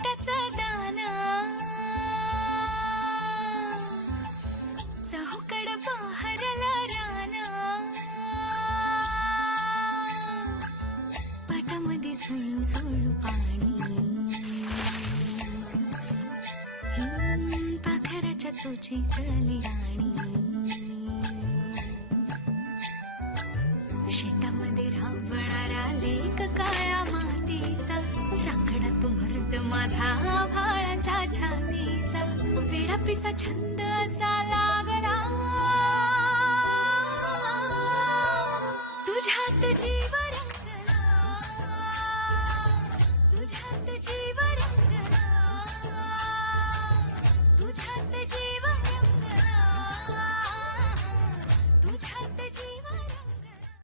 मुकुटाचा दाना चहूकड बहरला राना पाटामध्ये झुळू झुळू पाणी पाखराच्या चोचीतली गाणी शेतामध्ये राबणारा लेक काळ्या मातीचा रांगडा तो मर्द माझा भाळाच्या छातीचा वेडा पिसा छंद असा लागला तुझ्यात जीव रंग